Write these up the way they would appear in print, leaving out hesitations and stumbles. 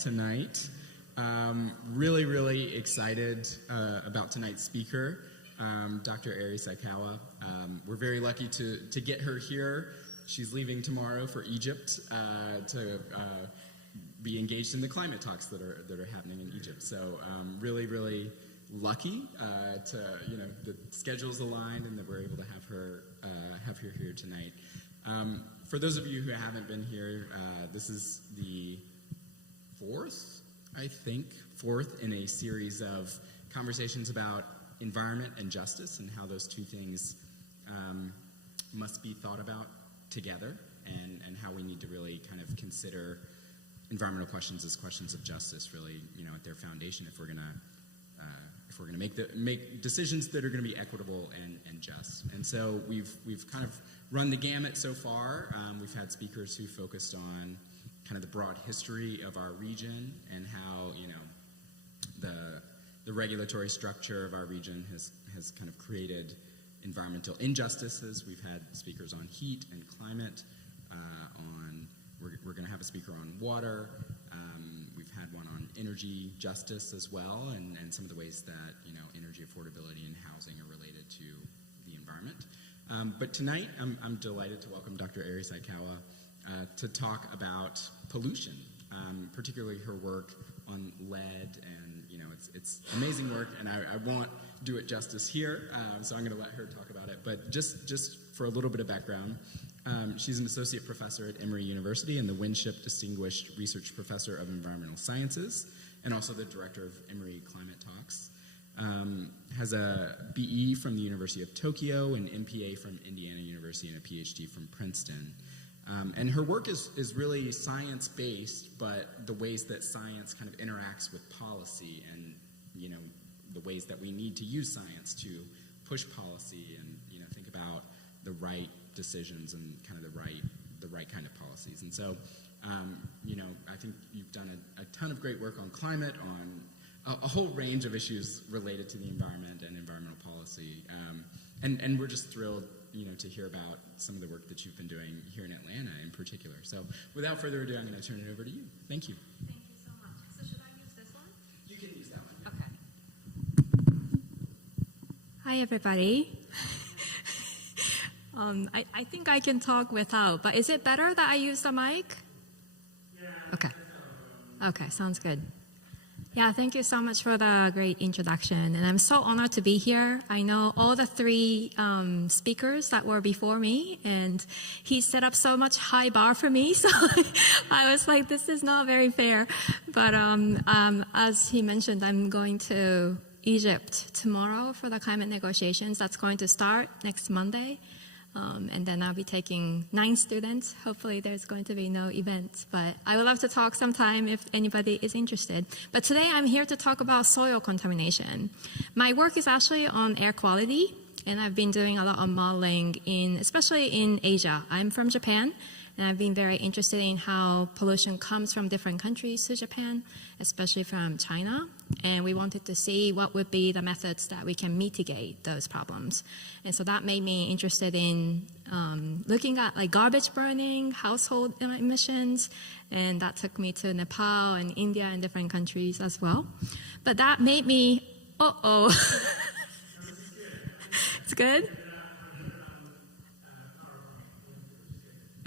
tonight. Really excited about tonight's speaker, Dr. Eri Saikawa. We're very lucky to get her here. She's leaving tomorrow for Egypt to be engaged in the climate talks that are happening in Egypt. So really lucky to the schedules aligned and that we're able to have her here tonight. For those of you who haven't been here, this is the fourth in a series of conversations about environment and justice and how those two things must be thought about together, and how we need to really kind of consider environmental questions as questions of justice, really, at their foundation, if we're gonna make decisions that are going to be equitable and just. And so we've kind of run the gamut so far. We've had speakers who focused on kind of the broad history of our region and how the regulatory structure of our region has kind of created environmental injustices. We've had speakers on heat and climate. We're going to have a speaker on water. We've had one on energy justice as well, and some of the ways that energy affordability and housing are related to the environment. But tonight, I'm delighted to welcome Dr. Eri Saikawa to talk about pollution, particularly her work on lead, and it's amazing work, and I won't do it justice here, so I'm going to let her talk about it. But just for a little bit of background, she's an associate professor at Emory University and the Winship Distinguished Research Professor of Environmental Sciences, and also the director of Emory Climate Talks. Has a BE from the University of Tokyo, an MPA from Indiana University, and a PhD from Princeton. And her work is really science-based, but the ways that science kind of interacts with policy and, the ways that we need to use science to push policy and, think about the right decisions and kind of the right kind of policies. And so, I think you've done a ton of great work on climate, on a whole range of issues related to the environment and environmental policy. And we're just thrilled, to hear about some of the work that you've been doing here in Atlanta in particular. So without further ado, I'm going to turn it over to you. Thank you. Thank you so much. So should I use this one? You can use that one. Yeah. Okay. Hi, everybody. I think I can talk without, but is it better that I use the mic? Yeah. Okay. Okay, sounds good. Yeah, thank you so much for the great introduction, and I'm so honored to be here. I know all the three speakers that were before me, and he set up so much high bar for me, so I was like, this is not very fair. But as he mentioned, I'm going to Egypt tomorrow for the climate negotiations. That's going to start next Monday. And then I'll be taking 9 students. Hopefully there's going to be no event, but I would love to talk sometime if anybody is interested. But today I'm here to talk about soil contamination. My work is actually on air quality, and I've been doing a lot of modeling especially in Asia. I'm from Japan, and I've been very interested in how pollution comes from different countries to Japan, especially from China. And we wanted to see what would be the methods that we can mitigate those problems. And so that made me interested in looking at like garbage burning, household emissions, and that took me to Nepal and India and different countries as well. But that made me, It's good?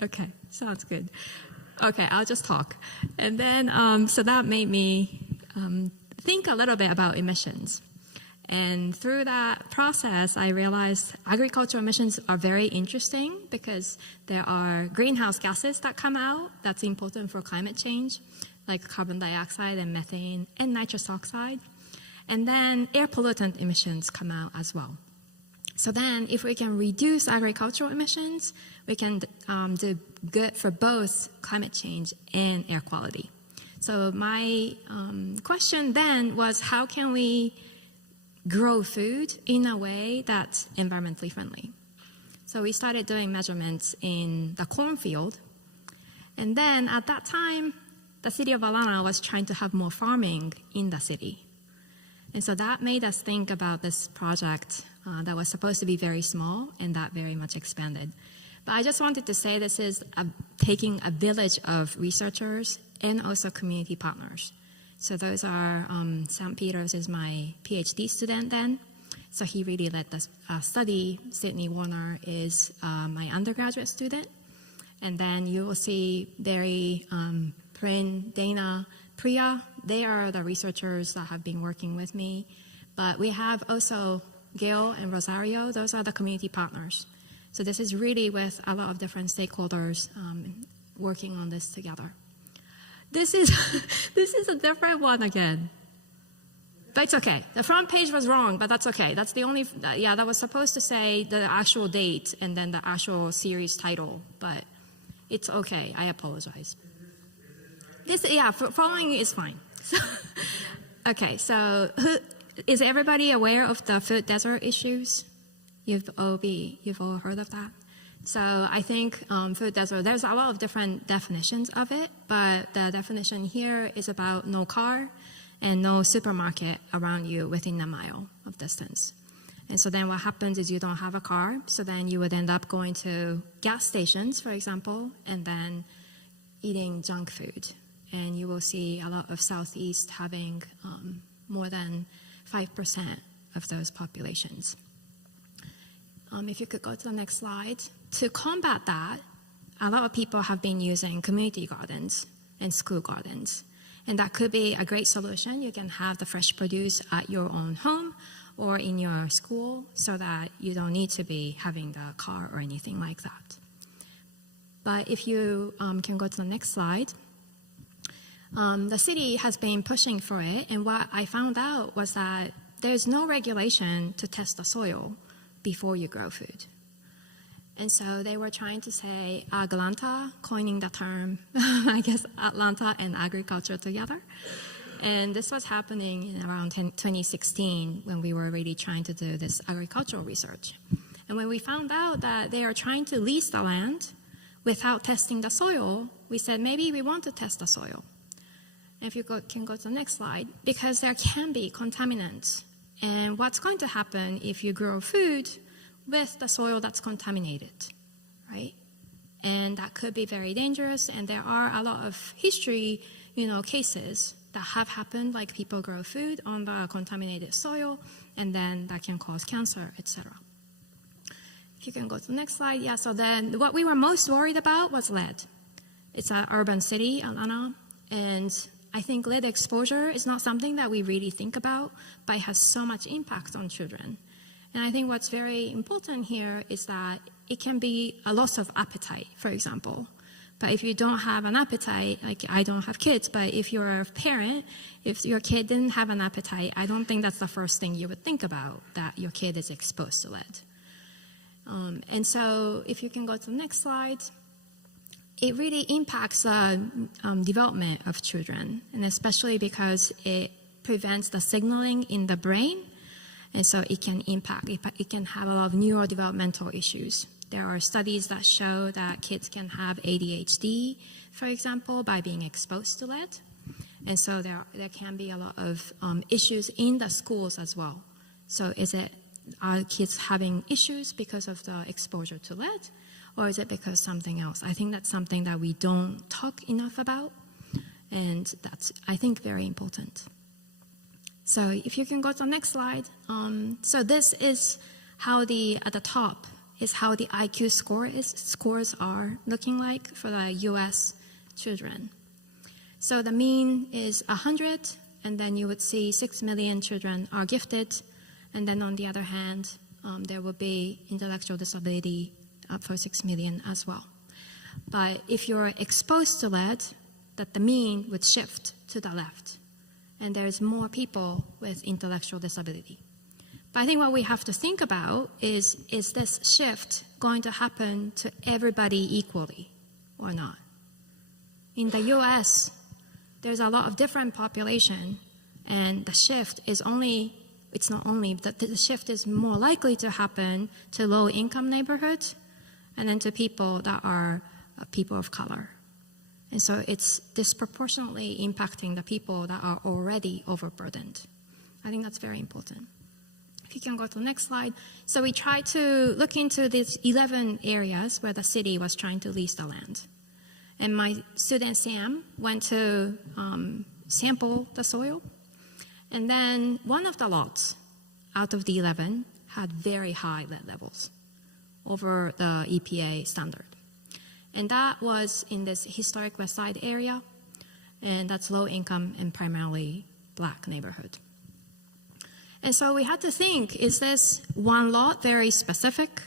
Okay, sounds good. Okay, I'll just talk. And then, so that made me think a little bit about emissions. And through that process, I realized agricultural emissions are very interesting because there are greenhouse gases that come out that's important for climate change, like carbon dioxide and methane and nitrous oxide. And then air pollutant emissions come out as well. So then if we can reduce agricultural emissions, we can do good for both climate change and air quality. So my question then was, how can we grow food in a way that's environmentally friendly? So we started doing measurements in the cornfield. And then at that time, the city of Atlanta was trying to have more farming in the city. And so that made us think about this project that was supposed to be very small, and that very much expanded. But I just wanted to say this is taking a village of researchers and also community partners. So those are, St. Peter's is my PhD student then. So he really led the study. Sydney Warner is my undergraduate student. And then you will see Barry, Prin, Dana, Priya. They are the researchers that have been working with me. But we have also Gail and Rosario. Those are the community partners. So this is really with a lot of different stakeholders working on this together. This is a different one again. But it's okay. The front page was wrong, but that's okay. That's the only, that was supposed to say the actual date and then the actual series title, but it's okay. I apologize. Following is fine. Okay, so is everybody aware of the food desert issues? You've all heard of that? So I think food desert, there's a lot of different definitions of it, but the definition here is about no car and no supermarket around you within a mile of distance. And so then what happens is you don't have a car, so then you would end up going to gas stations, for example, and then eating junk food. And you will see a lot of Southeast having more than 5% of those populations. If you could go to the next slide. To combat that, a lot of people have been using community gardens and school gardens. And that could be a great solution. You can have the fresh produce at your own home or in your school so that you don't need to be having the car or anything like that. But if you can go to the next slide. The city has been pushing for it, and what I found out was that there's no regulation to test the soil before you grow food. And so they were trying to say Atlanta, coining the term, I guess Atlanta and agriculture together. And this was happening in around 2016 when we were really trying to do this agricultural research. And when we found out that they are trying to lease the land without testing the soil, we said maybe we want to test the soil. And if you can go to the next slide, because there can be contaminants. And what's going to happen if you grow food with the soil that's contaminated, right? And that could be very dangerous, and there are a lot of history, cases that have happened, like people grow food on the contaminated soil, and then that can cause cancer, etc. If you can go to the next slide. Yeah, so then what we were most worried about was lead. It's an urban city, Atlanta, and I think lead exposure is not something that we really think about, but it has so much impact on children. And I think what's very important here is that it can be a loss of appetite, for example. But if you don't have an appetite, like I don't have kids, but if you're a parent, if your kid didn't have an appetite, I don't think that's the first thing you would think about, that your kid is exposed to lead. And so if you can go to the next slide, it really impacts the development of children, and especially because it prevents the signaling in the brain. And so it can impact, it can have a lot of neurodevelopmental issues. There are studies that show that kids can have ADHD, for example, by being exposed to lead. And so there can be a lot of issues in the schools as well. So are kids having issues because of the exposure to lead, or is it because something else? I think that's something that we don't talk enough about, and that's, I think, very important. So if you can go to the next slide. So this is how at the top is how the IQ scores are looking like for the US children. So the mean is 100, and then you would see 6 million children are gifted, and then on the other hand, there will be intellectual disability up for 6 million as well. But if you're exposed to lead, that the mean would shift to the left, and there's more people with intellectual disability. But I think what we have to think about is this shift going to happen to everybody equally or not? In the US, there's a lot of different population, and the shift is the shift is more likely to happen to low-income neighborhoods and then to people that are people of color. And so it's disproportionately impacting the people that are already overburdened. I think that's very important. If you can go to the next slide. So we tried to look into these 11 areas where the city was trying to lease the land. And my student Sam went to sample the soil. And then one of the lots out of the 11 had very high lead levels over the EPA standard. And that was in this historic West Side area, and that's low income and primarily Black neighborhood. And so we had to think, is this one lot very specific,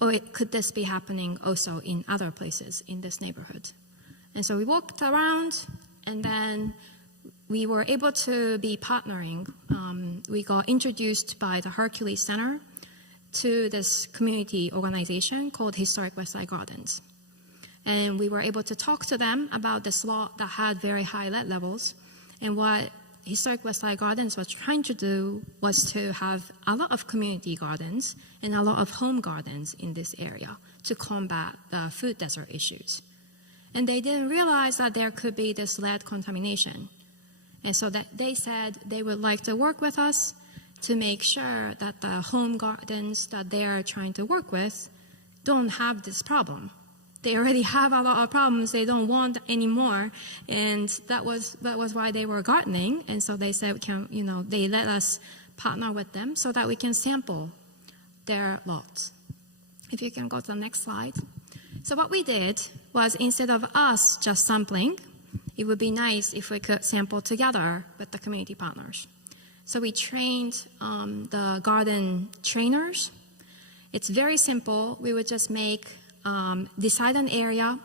or could this be happening also in other places in this neighborhood? And so we walked around, and then we were able to be partnering. We got introduced by the Hercules Center to this community organization called Historic West Side Gardens. And we were able to talk to them about this lot that had very high lead levels. And what Historic West Side Gardens was trying to do was to have a lot of community gardens and a lot of home gardens in this area to combat the food desert issues. And they didn't realize that there could be this lead contamination. And so that they said they would like to work with us to make sure that the home gardens that they're trying to work with don't have this problem. They already have a lot of problems. They don't want any more, and that was why they were gardening. And so they said, they let us partner with them so that we can sample their lots. If you can go to the next slide. So what we did was, instead of us just sampling, it would be nice if we could sample together with the community partners. So we trained the garden trainers. It's very simple. We would just decide an area,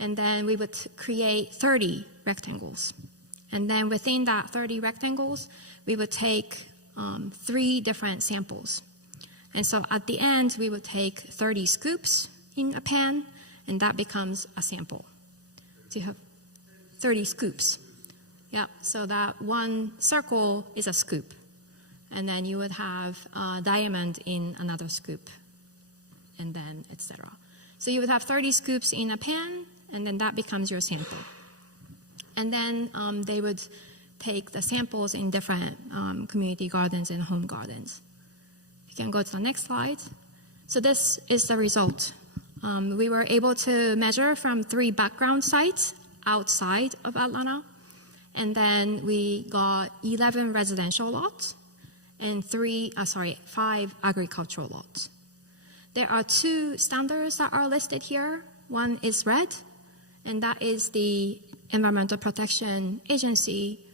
and then we would create 30 rectangles. And then within that 30 rectangles, we would take 3 different samples. And so at the end, we would take 30 scoops in a pan, and that becomes a sample. So you have 30 scoops. Yeah, so that one circle is a scoop. And then you would have a diamond in another scoop, and then etc. So you would have 30 scoops in a pan, and then that becomes your sample. And then they would take the samples in different community gardens and home gardens. You can go to the next slide. So this is the result. We were able to measure from 3 background sites outside of Atlanta, and then we got 11 residential lots and 5 agricultural lots. There are 2 standards that are listed here. One is red, and that is the Environmental Protection Agency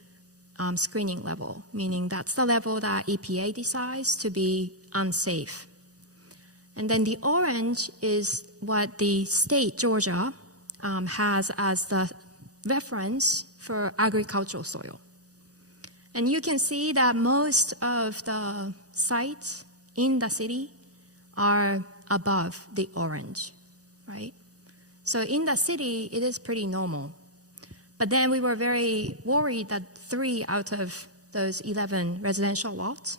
screening level, meaning that's the level that EPA decides to be unsafe. And then the orange is what the state, Georgia, has as the reference for agricultural soil. And you can see that most of the sites in the city are above the orange, right? So in the city, it is pretty normal. But then we were very worried that 3 out of those 11 residential lots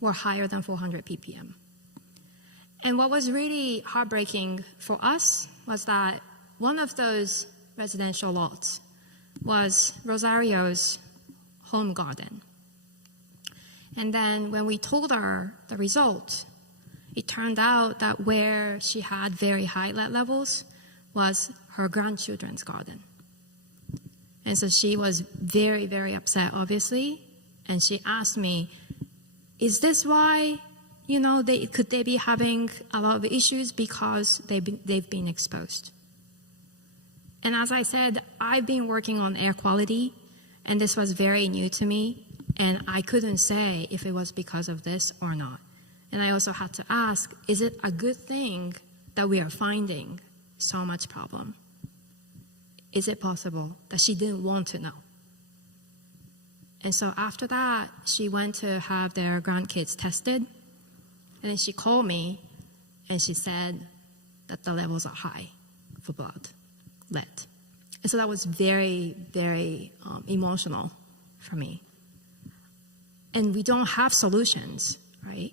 were higher than 400 ppm. And what was really heartbreaking for us was that one of those residential lots was Rosario's home garden. And then when we told her the result, it turned out that where she had very high lead levels was her grandchildren's garden. And so she was very, very upset, obviously. And she asked me, is this why, could they be having a lot of issues because they've been exposed? And as I said, I've been working on air quality, and this was very new to me, and I couldn't say if it was because of this or not. And I also had to ask, is it a good thing that we are finding so much problem? Is it possible that she didn't want to know? And so after that, she went to have their grandkids tested, and then she called me, and she said that the levels are high for blood. Lead. And so that was very, very emotional for me. And we don't have solutions, right?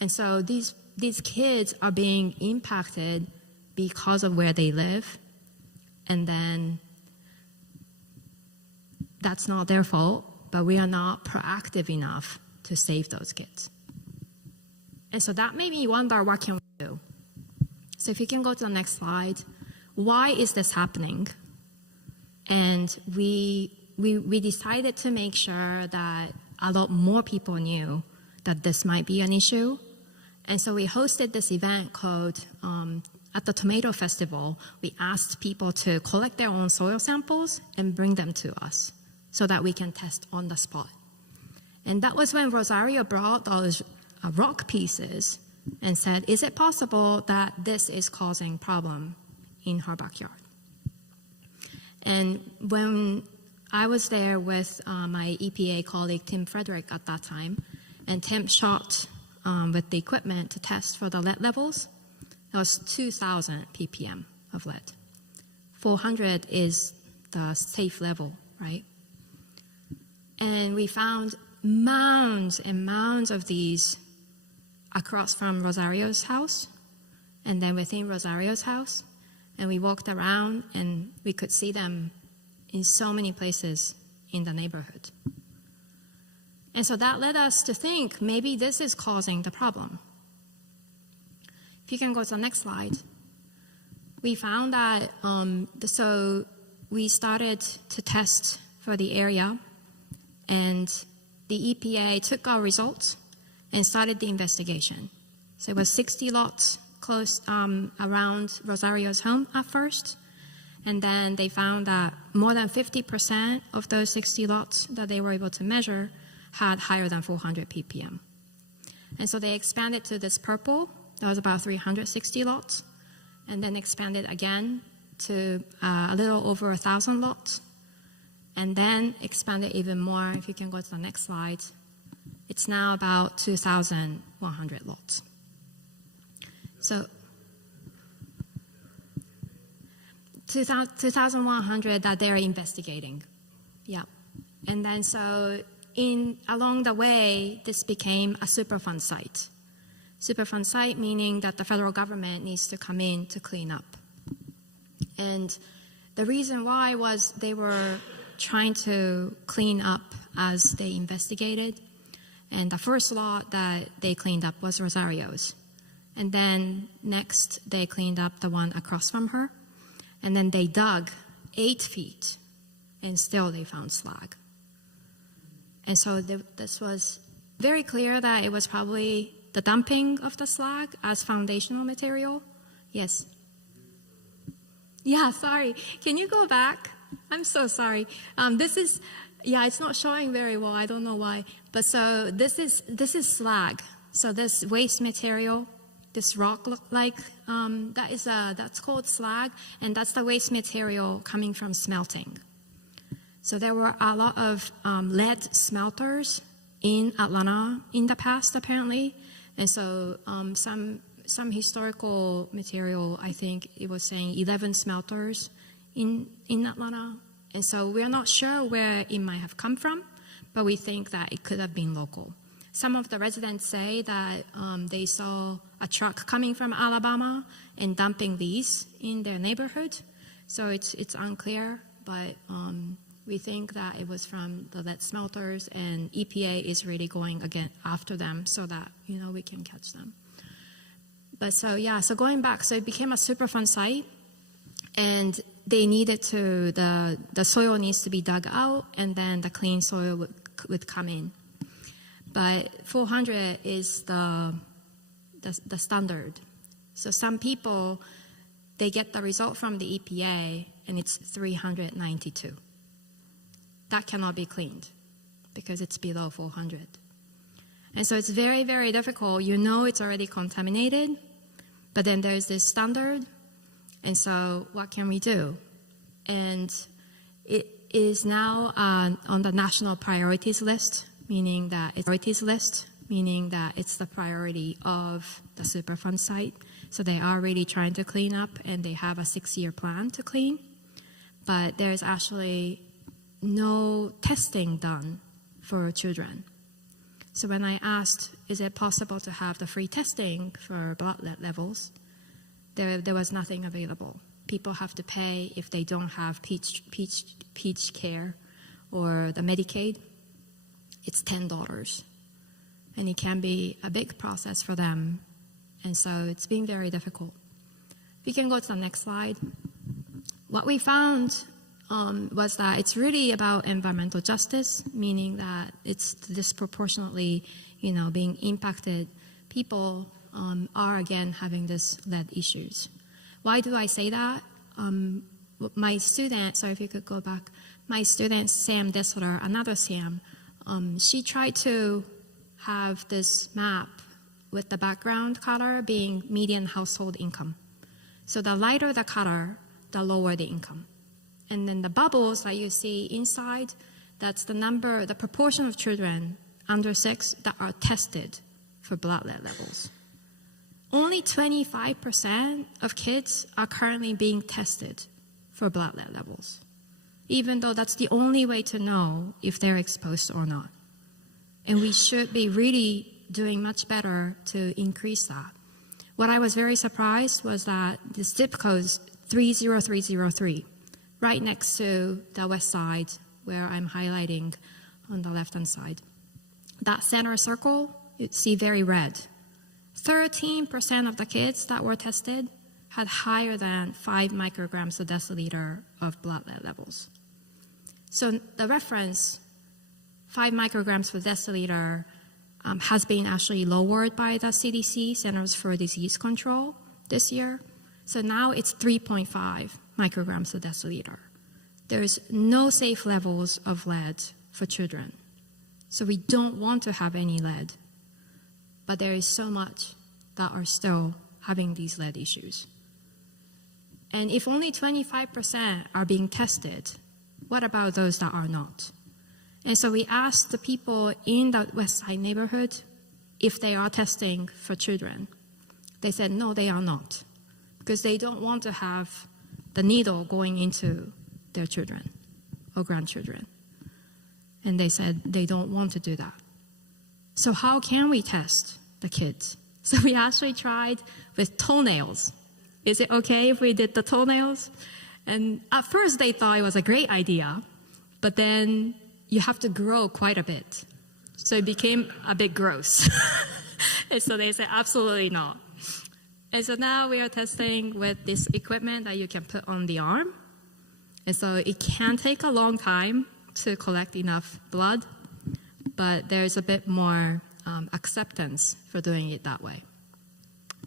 And so these kids are being impacted because of where they live, and then that's not their fault, but we are not proactive enough to save those kids. And so that made me wonder, what can we do? So if you can go to the next slide. why is this happening? And we decided to make sure that a lot more people knew that this might be an issue. And so we hosted this event called, at the Tomato Festival, we asked people to collect their own soil samples and bring them to us so that we can test on the spot. And that was when Rosario brought those rock pieces and said, is it possible that this is causing problem in her backyard? And when I was there with my EPA colleague, Tim Frederick, at that time, and Tim shot with the equipment to test for the lead levels. That was 2,000 ppm of lead. 400 is the safe level, right? And we found mounds and mounds of these across from Rosario's house, and then within Rosario's house. And we walked around, and we could see them in so many places in the neighborhood. And so that led us to think maybe this is causing the problem. If you can go to the next slide. We found that, so we started to test for the area, and the EPA took our results and started the investigation. So it was 60 lots close around Rosario's home at first, and then they found that more than 50% of those 60 lots that they were able to measure had higher than 400 ppm. And so they expanded to this purple, that was about 360 lots, and then expanded again to a little over 1,000 lots, and then expanded even more. If you can go to the next slide, it's now about 2,100 lots. So 2,100 that they're investigating, yeah. And then so along the way, this became a Superfund site. Superfund site meaning that the federal government needs to come in to clean up. And the reason why was they were trying to clean up as they investigated. And the first lot that they cleaned up was Rosario's. And then next, they cleaned up the one across from her. And then they dug 8 feet, and still they found slag. And so this was very clear that it was probably the dumping of the slag as foundational material. Yes? Yeah, sorry. Can you go back? I'm so sorry. It's not showing very well. I don't know why. But so this is slag. So this waste material, this rock-like, that's called slag, and that's the waste material coming from smelting. So there were a lot of lead smelters in Atlanta in the past, apparently, and so some historical material, I think it was saying 11 smelters in Atlanta, and so we're not sure where it might have come from, but we think that it could have been local. Some of the residents say that they saw a truck coming from Alabama and dumping these in their neighborhood. So it's unclear, but we think that it was from the lead smelters, and EPA is really going again after them so that we can catch them. But so going back, so it became a Superfund site, and they needed to the soil needs to be dug out, and then the clean soil would come in. But 400 is the standard. So some people, they get the result from the EPA, and it's 392. That cannot be cleaned because it's below 400. And so it's very, very difficult. It's already contaminated, but then there's this standard. And so what can we do? And it is now on the national priorities list, meaning that it's the priority of the Superfund site. So they are really trying to clean up, and they have a 6-year plan to clean. But there's actually no testing done for children. So when I asked, is it possible to have the free testing for blood lead levels, there was nothing available. People have to pay if they don't have Peach Care or the Medicaid. It's $10, and it can be a big process for them, and so it's been very difficult. We can go to the next slide. what we found was that it's really about environmental justice, meaning that it's disproportionately, being impacted. People are again having this lead issues. Why do I say that? My student, so if you could go back, my student Sam Dessler, another Sam, she tried to have this map with the background color being median household income. So the lighter the color, the lower the income. And then the bubbles that you see inside, that's the proportion of children under 6 that are tested for blood lead levels. Only 25% of kids are currently being tested for blood lead levels, even though that's the only way to know if they're exposed or not. And we should be really doing much better to increase that. What I was very surprised was that the zip code 30303, right next to the west side where I'm highlighting on the left-hand side. That center circle, you see very red. 13% of the kids that were tested had higher than 5 micrograms per deciliter of blood lead levels. So the reference, 5 micrograms per deciliter, has been actually lowered by the CDC, Centers for Disease Control, this year. So now it's 3.5 micrograms per deciliter. There's no safe levels of lead for children. So we don't want to have any lead. But there is so much that are still having these lead issues. And if only 25% are being tested, what about those that are not? And so we asked the people in the West Side neighborhood if they are testing for children. They said no, they are not, because they don't want to have the needle going into their children or grandchildren. And they said they don't want to do that. So how can we test the kids? So we actually tried with toenails. Is it okay if we did the toenails? And at first they thought it was a great idea, but then you have to grow quite a bit. So it became a bit gross. And so they said, absolutely not. And so now we are testing with this equipment that you can put on the arm. And so it can take a long time to collect enough blood, but there's a bit more acceptance for doing it that way.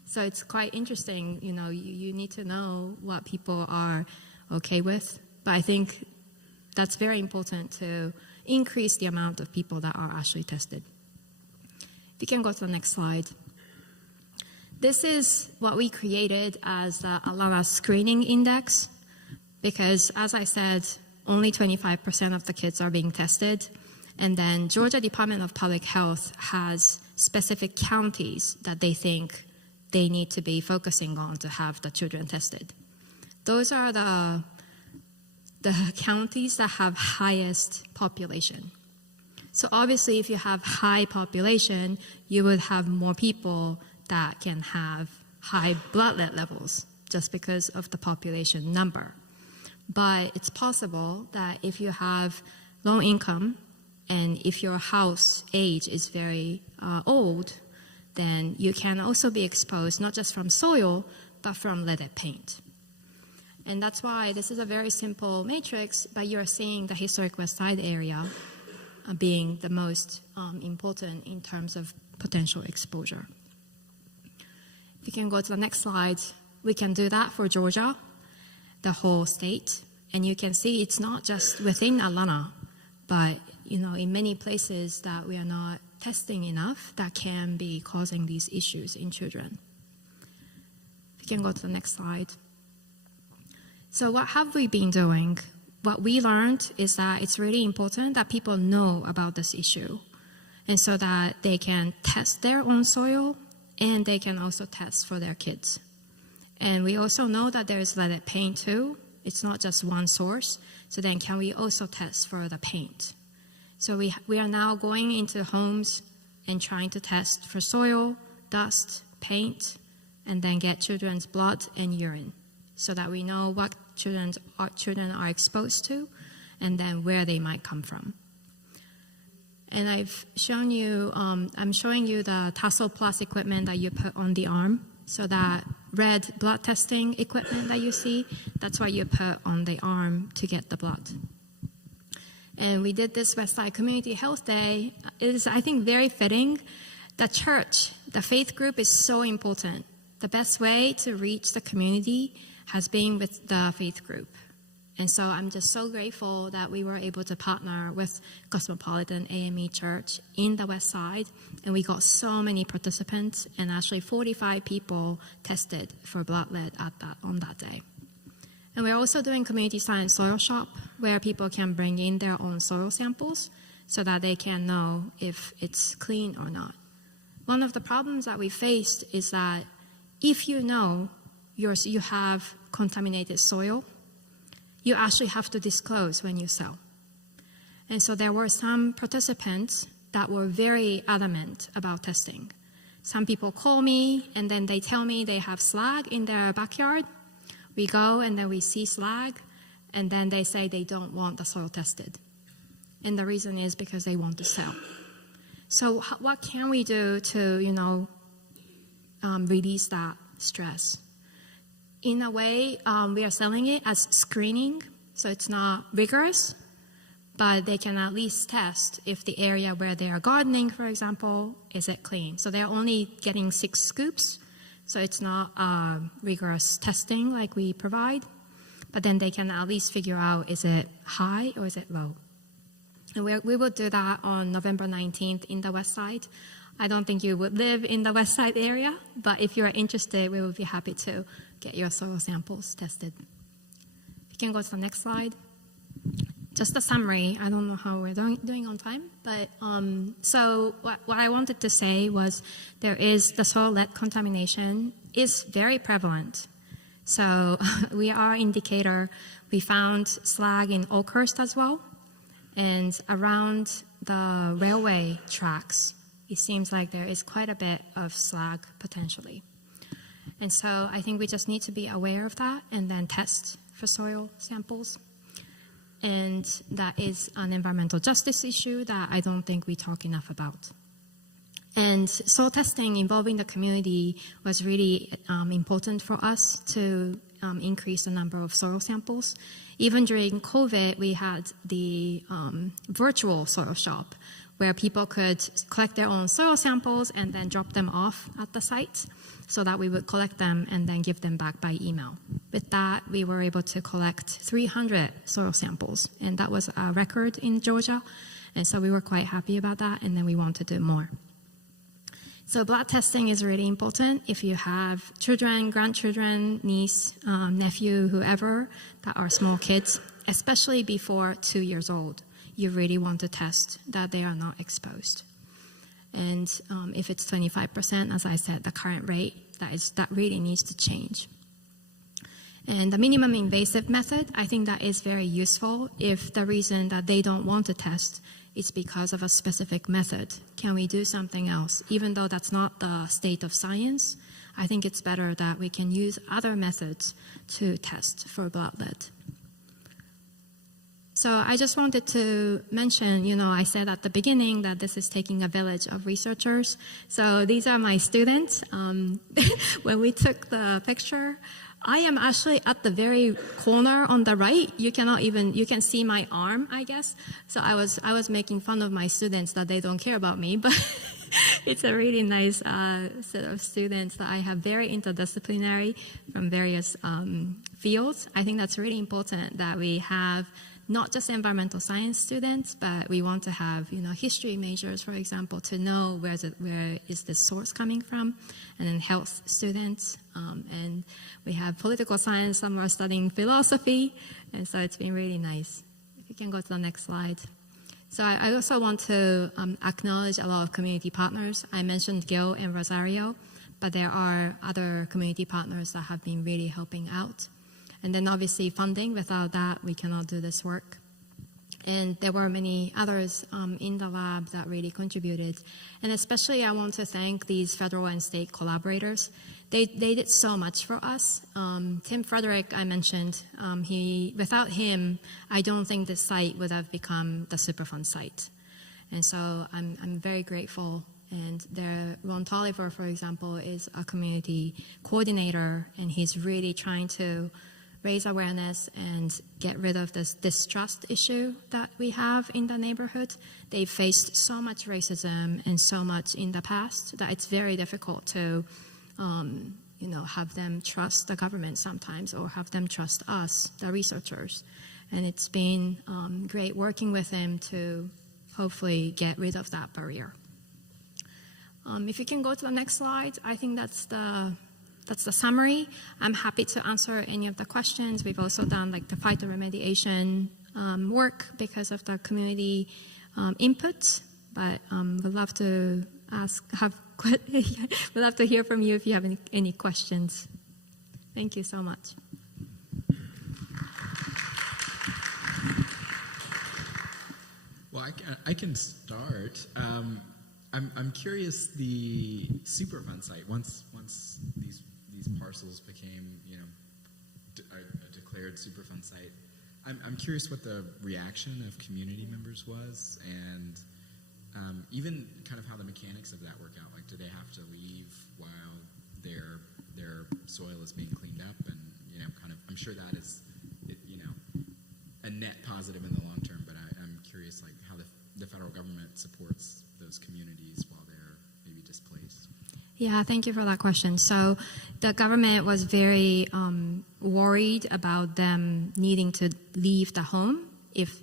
So it's quite interesting, you need to know what people are okay with, but I think that's very important to increase the amount of people that are actually tested. If you can go to the next slide. This is what we created as the Alana Screening Index, because as I said, only 25% of the kids are being tested. And then Georgia Department of Public Health has specific counties that they think they need to be focusing on to have the children tested. Those are the counties that have highest population. So obviously if you have high population, you would have more people that can have high blood lead levels just because of the population number. But it's possible that if you have low income and if your house age is very old, then you can also be exposed not just from soil, but from leaded paint. And that's why this is a very simple matrix, but you're seeing the historic West Side area being the most important in terms of potential exposure. If you can go to the next slide, we can do that for Georgia, the whole state. And you can see it's not just within Atlanta, but in many places that we are not testing enough that can be causing these issues in children. If you can go to the next slide. So what have we been doing? What we learned is that it's really important that people know about this issue, and so that they can test their own soil and they can also test for their kids. And we also know that there is leaded paint too. It's not just one source. So then can we also test for the paint? So we are now going into homes and trying to test for soil, dust, paint, and then get children's blood and urine so that we know what children are exposed to and then where they might come from. And I've shown you, I'm showing you the Tassel Plus equipment that you put on the arm so that red blood testing equipment that you see. That's what you put on the arm to get the blood. And we did this Westside Community Health Day. It is, I think, very fitting. The church, the faith group is so important. The best way to reach the community has been with the faith group. And so I'm just so grateful that we were able to partner with Cosmopolitan AME Church in the West Side. And we got so many participants, and actually 45 people tested for blood lead on that day. And we're also doing community science soil shop, where people can bring in their own soil samples so that they can know if it's clean or not. One of the problems that we faced is that if you know you have contaminated soil, you actually have to disclose when you sell. And so there were some participants that were very adamant about testing. Some people call me and then they tell me they have slag in their backyard. We go and then we see slag, and then they say they don't want the soil tested. And the reason is because they want to sell. So what can we do to, release that stress? In a way, we are selling it as screening, so it's not rigorous, but they can at least test if the area where they are gardening, for example, is it clean. So they're only getting 6 scoops, so it's not rigorous testing like we provide, but then they can at least figure out, is it high or is it low? And we will do that on November 19th in the West Side. I don't think you would live in the West Side area, but if you are interested, we will be happy to get your soil samples tested. You can go to the next slide. Just a summary. I don't know how we're doing on time, but so what I wanted to say was the soil lead contamination is very prevalent. So we are in Decatur. We found slag in Oakhurst as well, and around the railway tracks, it seems like there is quite a bit of slag potentially. And so I think we just need to be aware of that and then test for soil samples. And that is an environmental justice issue that I don't think we talk enough about. And soil testing involving the community was really important for us to increase the number of soil samples. Even during COVID, we had the virtual soil shop where people could collect their own soil samples and then drop them off at the site so that we would collect them and then give them back by email. With that, we were able to collect 300 soil samples, and that was a record in Georgia. And so we were quite happy about that, and then we want to do more. So blood testing is really important. If you have children, grandchildren, niece, nephew, whoever that are small kids, especially before 2 years old, you really want to test that they are not exposed. And if it's 25%, as I said, the current rate, that really needs to change. And the minimum invasive method, I think that is very useful if the reason that they don't want to test is because of a specific method. Can we do something else? Even though that's not the state of science, I think it's better that we can use other methods to test for blood lead. So I just wanted to mention, I said at the beginning that this is taking a village of researchers. So these are my students. When we took the picture, I am actually at the very corner on the right. You can see my arm, I guess. So I was making fun of my students that they don't care about me, but it's a really nice set of students that I have, very interdisciplinary from various fields. I think that's really important that we have not just environmental science students, but we want to have, history majors, for example, to know where is the source coming from, and then health students, and we have political science, some are studying philosophy, and so it's been really nice. If you can go to the next slide. So I also want to acknowledge a lot of community partners. I mentioned Gil and Rosario, but there are other community partners that have been really helping out. And then obviously funding, without that we cannot do this work. And there were many others in the lab that really contributed. And especially I want to thank these federal and state collaborators. They did so much for us. Tim Frederick, I mentioned, without him, I don't think this site would have become the Superfund site. And so I'm very grateful And Ron Tolliver, for example, is a community coordinator, and he's really trying to raise awareness and get rid of this distrust issue that we have in the neighborhood. They've faced so much racism and so much in the past that it's very difficult to have them trust the government sometimes, or have them trust us, the researchers. And it's been great working with him to hopefully get rid of that barrier. If you can go to the next slide, I think that's the summary. I'm happy to answer any of the questions. We've also done like the phytoremediation work because of the community input, but we'd love to we'd love to hear from you if you have any questions. Thank you so much. Well, I can start. I'm curious, the Superfund site, once these parcels became, a declared Superfund site, I'm curious what the reaction of community members was, and even kind of how the mechanics of that work out. Like, do they have to leave while their soil is being cleaned up? And kind of, I'm sure that is, a net positive in the long term. But I'm curious, like, how the federal government supports those communities while they're maybe displaced. Yeah, thank you for that question. So the government was very worried about them needing to leave the home if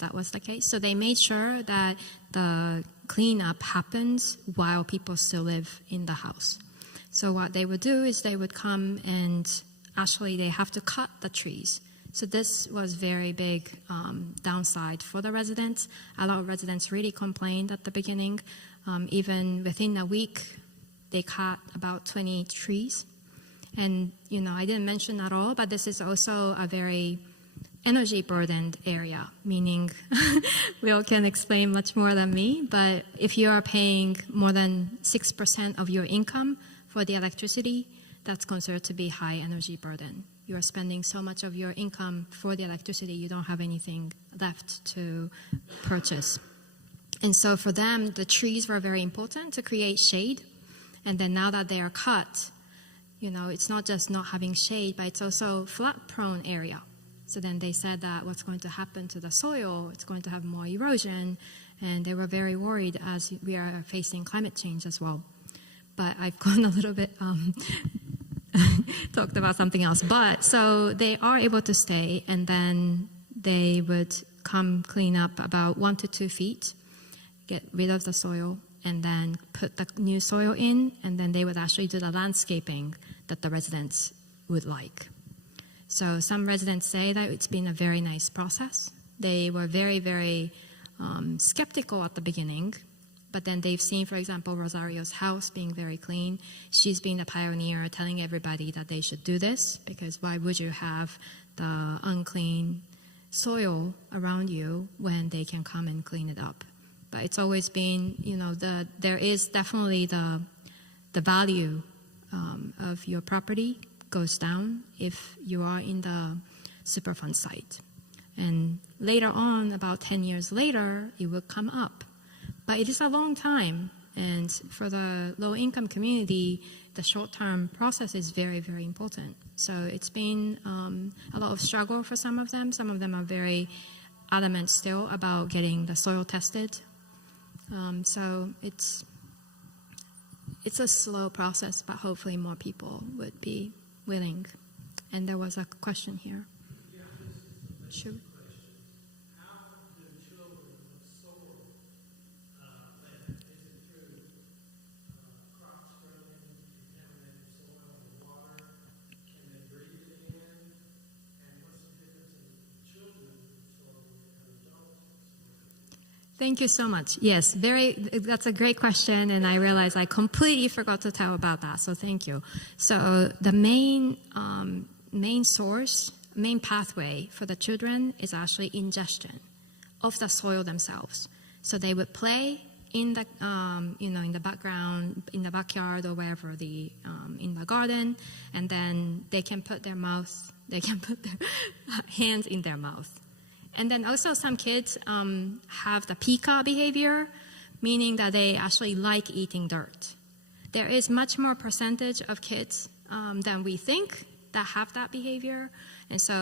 that was the case. So they made sure that the cleanup happens while people still live in the house. So what they would do is they would come and actually they have to cut the trees. So this was very big downside for the residents. A lot of residents really complained at the beginning. Even within a week, they cut about 20 trees. And, I didn't mention at all, but this is also a very energy burdened area, meaning Will can explain much more than me, but if you are paying more than 6% of your income for the electricity, that's considered to be high energy burden. You are spending so much of your income for the electricity, you don't have anything left to purchase. And so for them, the trees were very important to create shade. And then now that they are cut, it's not just not having shade, but it's also flood-prone area. So then they said that what's going to happen to the soil, it's going to have more erosion, and they were very worried as we are facing climate change as well. But I've gone a little bit, talked about something else. But so they are able to stay, and then they would come clean up about 1 to 2 feet, get rid of the soil, and then put the new soil in, and then they would actually do the landscaping that the residents would like. So some residents say that it's been a very nice process. They were very, very skeptical at the beginning, but then they've seen, for example, Rosario's house being very clean. She's been a pioneer telling everybody that they should do this, because why would you have the unclean soil around you when they can come and clean it up? But it's always been, there is definitely the value of your property goes down if you are in the Superfund site. And later on, about 10 years later, it will come up. But it is a long time. And for the low-income community, the short-term process is very, very important. So it's been a lot of struggle for some of them. Some of them are very adamant still about getting the soil tested. So it's a slow process, but hopefully more people would be willing. And there was a question here. Sure. Thank you so much. Yes, that's a great question, and I realize I completely forgot to tell about that, so thank you. So the main pathway for the children is actually ingestion of the soil themselves. So they would play in the in the background, in the backyard or wherever in the garden, and then they can put their hands in their mouth. And then also some kids have the pika behavior, meaning that they actually like eating dirt. There is much more percentage of kids than we think that have that behavior, and so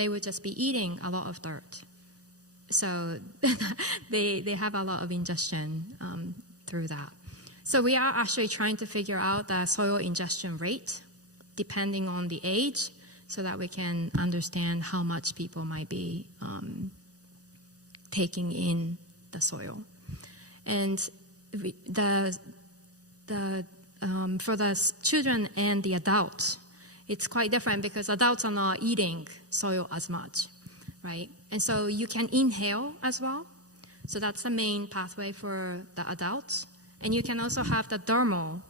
they would just be eating a lot of dirt. So they have a lot of ingestion through that. So we are actually trying to figure out the soil ingestion rate depending on the age, so that we can understand how much people might be taking in the soil. And for the children and the adults, it's quite different because adults are not eating soil as much, right? And so you can inhale as well. So that's the main pathway for the adults. And you can also have the dermal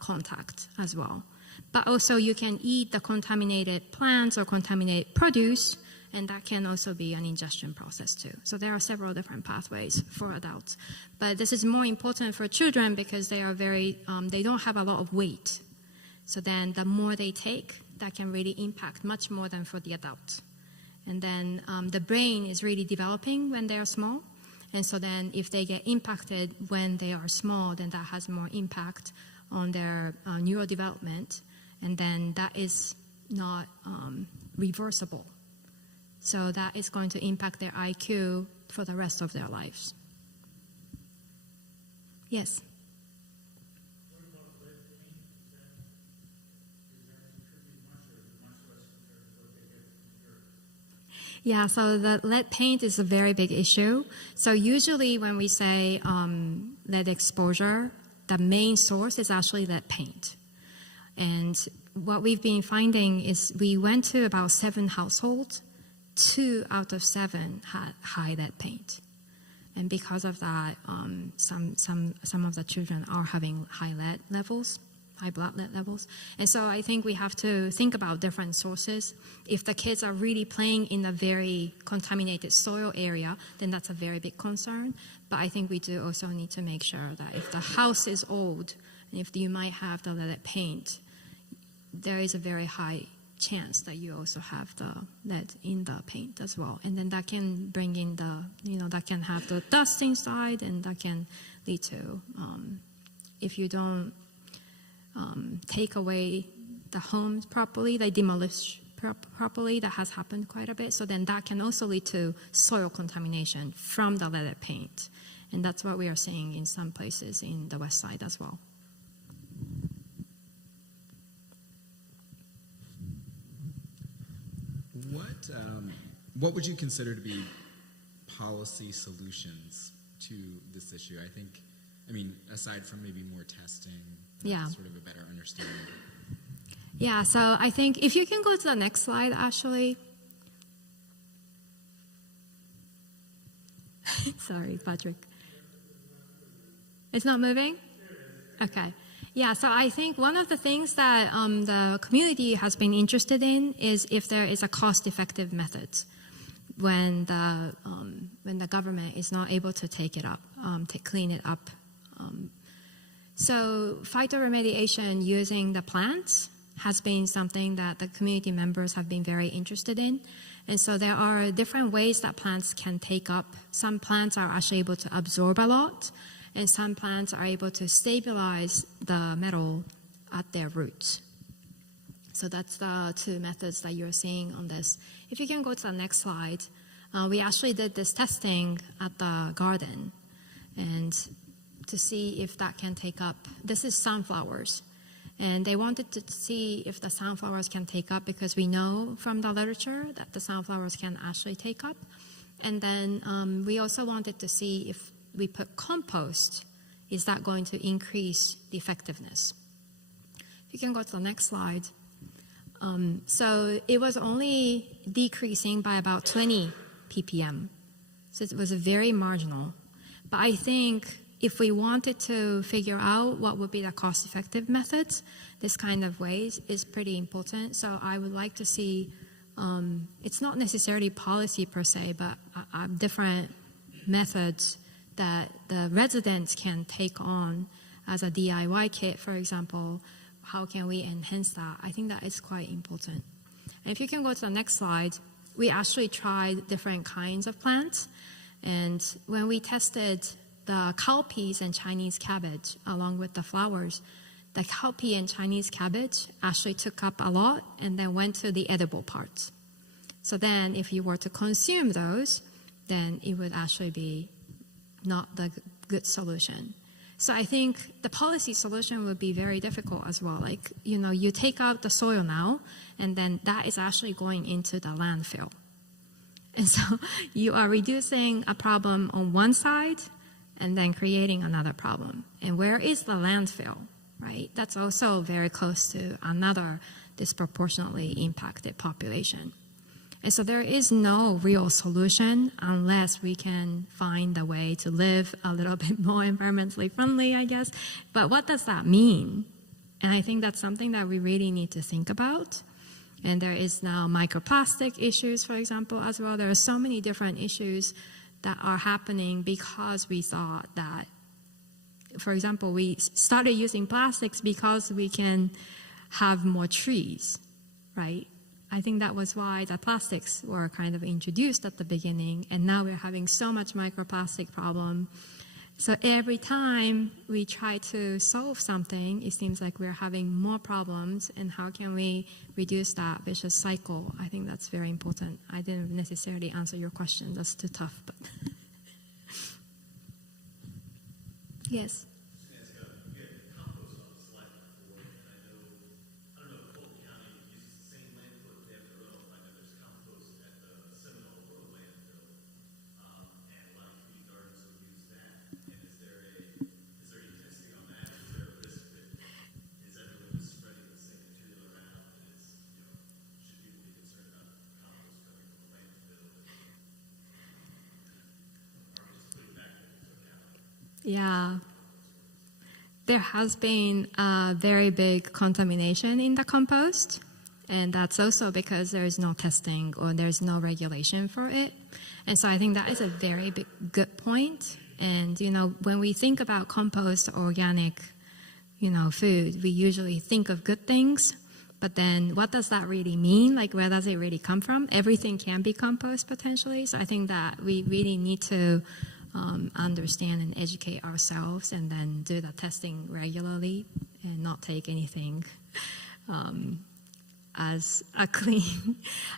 contact as well. But also you can eat the contaminated plants or contaminated produce, and that can also be an ingestion process too. So there are several different pathways for adults. But this is more important for children because they are they don't have a lot of weight. So then the more they take, that can really impact much more than for the adults. And then the brain is really developing when they are small. And so then if they get impacted when they are small, then that has more impact on their neurodevelopment. And then that is not reversible. So that is going to impact their IQ for the rest of their lives. Yes? What about lead paint? Is that contributing much or much less compared to what they get from dirt? Yeah, so the lead paint is a very big issue. So usually when we say lead exposure, the main source is actually lead paint. And what we've been finding is we went to about 7 households, 2 out of 7 had high lead paint. And because of that, some of the children are having high lead levels, high blood lead levels. And so I think we have to think about different sources. If the kids are really playing in a very contaminated soil area, then that's a very big concern. But I think we do also need to make sure that if the house is old, and if you might have the lead paint, there is a very high chance that you also have the lead in the paint as well. And then that can bring in that can have the dust inside, and that can lead to, if you don't take away the homes properly, they demolish properly, that has happened quite a bit. So then that can also lead to soil contamination from the lead paint. And that's what we are seeing in some places in the west side as well. What would you consider to be policy solutions to this issue? I mean, aside from maybe more testing, sort of a better understanding. Yeah, so I think if you can go to the next slide, actually. Sorry, Patrick. It's not moving? Okay. Yeah, so I think one of the things that the community has been interested in is if there is a cost-effective method when the government is not able to take it up, to clean it up. So phytoremediation using the plants has been something that the community members have been very interested in. And so there are different ways that plants can take up. Some plants are actually able to absorb a lot, and some plants are able to stabilize the metal at their roots. So that's the 2 methods that you're seeing on this. If you can go to the next slide, we actually did this testing at the garden, and to see if that can take up. This is sunflowers, and they wanted to see if the sunflowers can take up because we know from the literature that the sunflowers can actually take up. And then we also wanted to see if we put compost, is that going to increase the effectiveness? If you can go to the next slide. So it was only decreasing by about 20 ppm. So it was very marginal. But I think if we wanted to figure out what would be the cost-effective methods, this kind of ways is pretty important. So I would like to see, it's not necessarily policy per se, but different methods that the residents can take on as a DIY kit, for example. How can we enhance that? I think that is quite important. And if you can go to the next slide, we actually tried different kinds of plants. And when we tested the cowpeas and Chinese cabbage, along with the flowers, the cowpea and Chinese cabbage actually took up a lot and then went to the edible parts. So then if you were to consume those, then it would actually be not the good solution. So I think the policy solution would be very difficult as well. Like, you take out the soil now, and then that is actually going into the landfill. And so you are reducing a problem on one side and then creating another problem. And where is the landfill, right? That's also very close to another disproportionately impacted population. And so there is no real solution unless we can find a way to live a little bit more environmentally friendly, I guess. But what does that mean? And I think that's something that we really need to think about. And there is now microplastic issues, for example, as well. There are so many different issues that are happening because we thought that, for example, we started using plastics because we can have more trees, right? I think that was why the plastics were kind of introduced at the beginning, and now we're having so much microplastic problem. So every time we try to solve something, it seems like we're having more problems, and how can we reduce that vicious cycle? I think that's very important. I didn't necessarily answer your question. That's too tough, but yes. Yeah. There has been a very big contamination in the compost, and that's also because there is no testing or there's no regulation for it. And so I think that is a very good point. And, when we think about compost or organic, food, we usually think of good things. But then what does that really mean? Like, where does it really come from? Everything can be compost potentially. So I think that we really need to understand and educate ourselves, and then do the testing regularly and not take anything as a clean,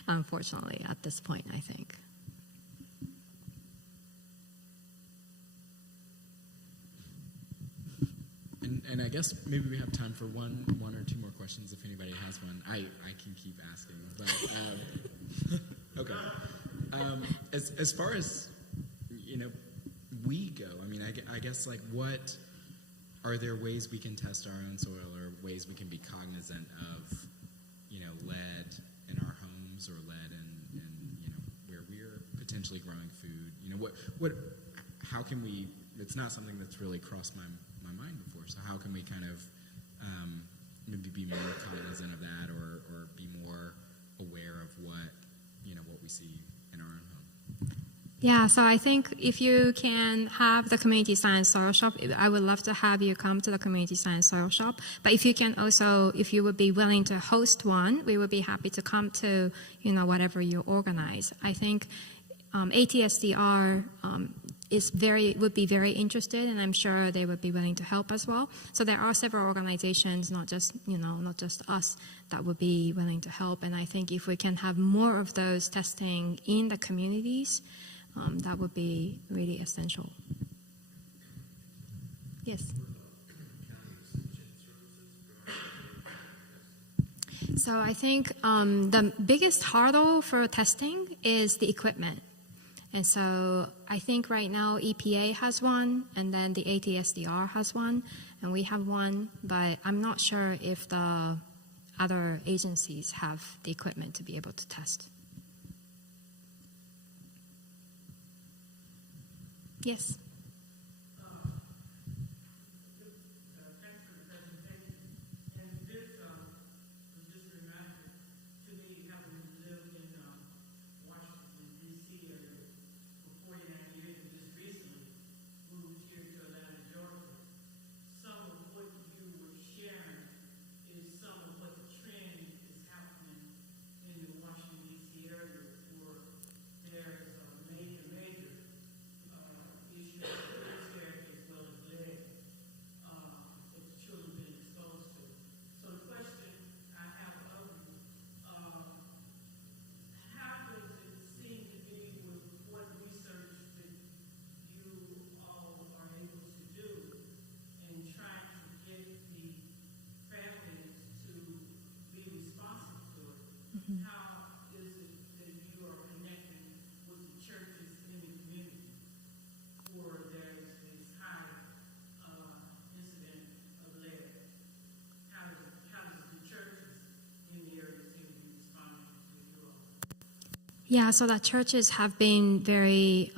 unfortunately, at this point, I think. And I guess maybe we have time for one or two more questions if anybody has one. I can keep asking, but okay. As far as we go, I mean, I guess, like, what are there ways we can test our own soil, or ways we can be cognizant of lead in our homes, or lead in where we're potentially growing food? How can we? It's not something that's really crossed my mind before. So how can we kind of maybe be more cognizant of that, or be more aware of what we see in our own home? Yeah, so I think if you can have the community science soil shop, I would love to have you come to the community science soil shop. But if you can also, if you would be willing to host one, we would be happy to come to whatever you organize. I think ATSDR would be very interested, and I'm sure they would be willing to help as well. So there are several organizations, not just us, that would be willing to help. And I think if we can have more of those testing in the communities, that would be really essential. Yes. So I think the biggest hurdle for testing is the equipment. And so I think right now EPA has one, and then the ATSDR has one, and we have one, but I'm not sure if the other agencies have the equipment to be able to test. Yes. Yeah, so the churches have been very,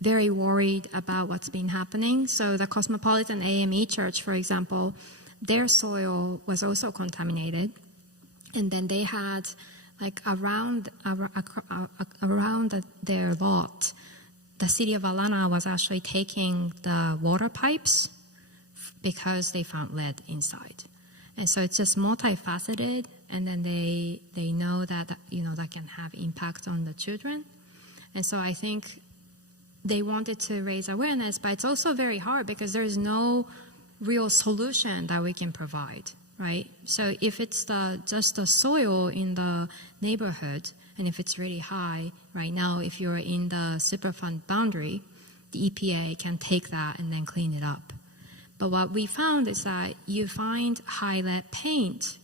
very worried about what's been happening. So the Cosmopolitan AME Church, for example, their soil was also contaminated, and then they had like around their lot, the city of Alana was actually taking the water pipes because they found lead inside. And so it's just multifaceted, and then they know that that can have impact on the children. And so I think they wanted to raise awareness, but it's also very hard because there's no real solution that we can provide, right? So if it's just the soil in the neighborhood, and if it's really high right now, if you're in the Superfund boundary, the EPA can take that and then clean it up. But what we found is that you find high lead paint,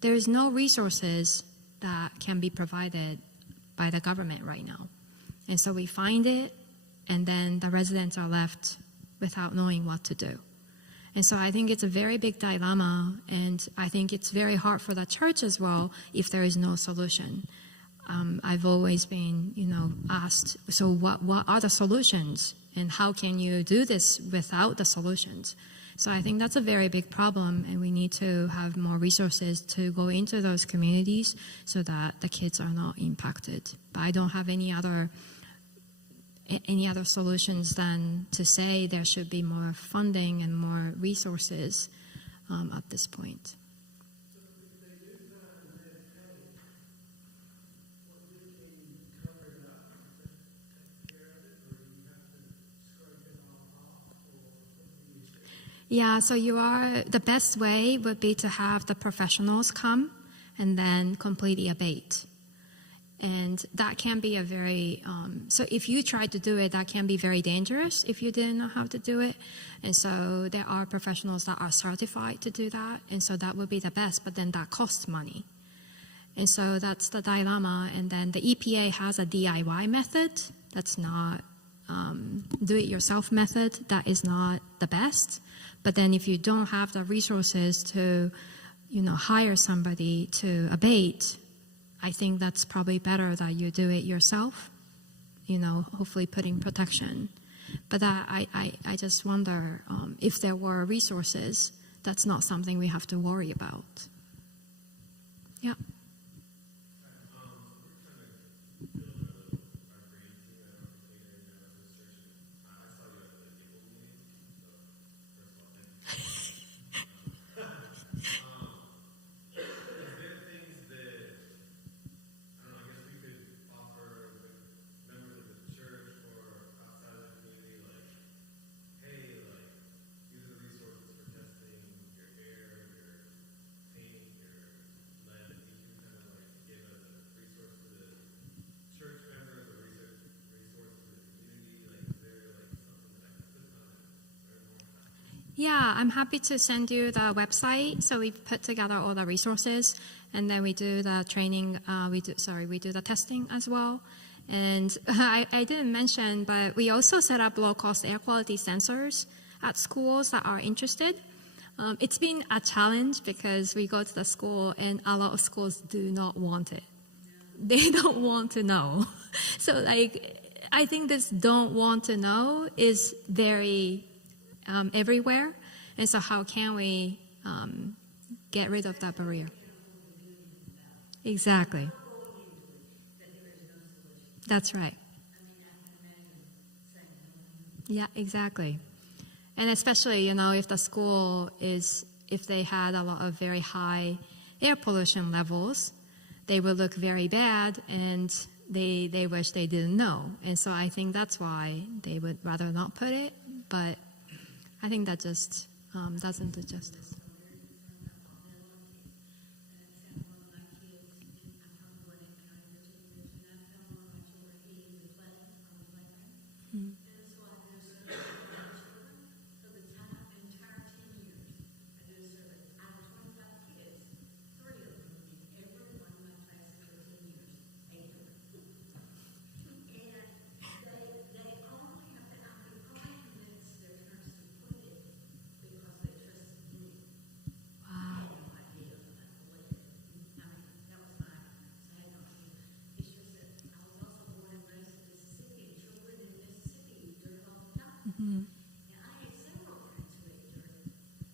there's no resources that can be provided by the government right now. And so we find it, and then the residents are left without knowing what to do. And so I think it's a very big dilemma, and I think it's very hard for the church as well if there is no solution. I've always been, asked, so what are the solutions, and how can you do this without the solutions? So I think that's a very big problem, and we need to have more resources to go into those communities so that the kids are not impacted. But I don't have any other solutions than to say there should be more funding and more resources at this point. Yeah, so the best way would be to have the professionals come and then completely abate. And that can be a very, so if you try to do it, that can be very dangerous if you didn't know how to do it. And so there are professionals that are certified to do that. And so that would be the best, but then that costs money. And so that's the dilemma. And then the EPA has a DIY method that's not do-it-yourself method. That is not the best. But then if you don't have the resources to, hire somebody to abate, I think that's probably better that you do it yourself, hopefully putting protection. But I just wonder if there were resources, that's not something we have to worry about. Yeah. Yeah, I'm happy to send you the website. So we've put together all the resources, and then we do the training. We do the testing as well. And I didn't mention, but we also set up low-cost air quality sensors at schools that are interested. It's been a challenge because we go to the school, and a lot of schools do not want it. They don't want to know. So, I think this "don't want to know" is very everywhere, and so how can we get rid of that barrier? Exactly. That's right. Yeah, exactly. And especially, if the school if they had a lot of very high air pollution levels, they would look very bad, and they wish they didn't know. And so I think that's why they would rather not put it, but I think that just doesn't do justice. Yeah, I have several friends who age are,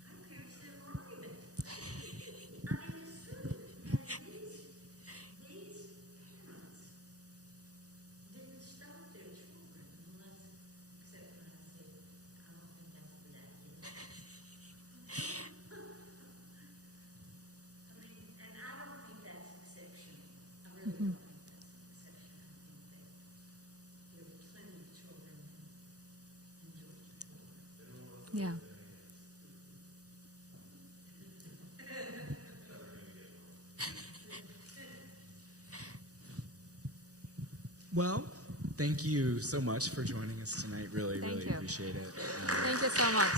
our parents never argument. I mean, it's true. And these parents didn't stop their children unless, except when I said, I don't think that's for that kid. I mean, and I don't think that's exceptional. I really don't think that's an exception. I think that there are plenty of children in Georgia who are. Yeah. Well, thank you so much for joining us tonight. Really, Thank really you. appreciate it. Thank you so much.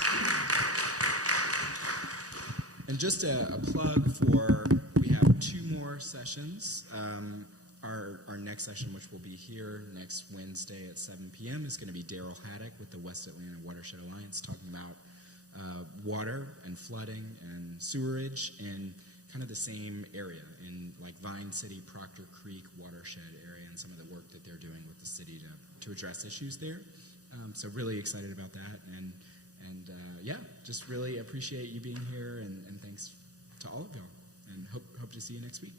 And just a plug for, we have 2 more sessions. Our next session, which will be here next Wednesday at 7 p.m., is going to be Daryl Haddock with the West Atlanta Watershed Alliance, talking about water and flooding and sewerage in kind of the same area, in like Vine City, Proctor Creek watershed area, and some of the work that they're doing with the city to address issues there. So really excited about that, and yeah, just really appreciate you being here, and thanks to all of y'all, and hope to see you next week.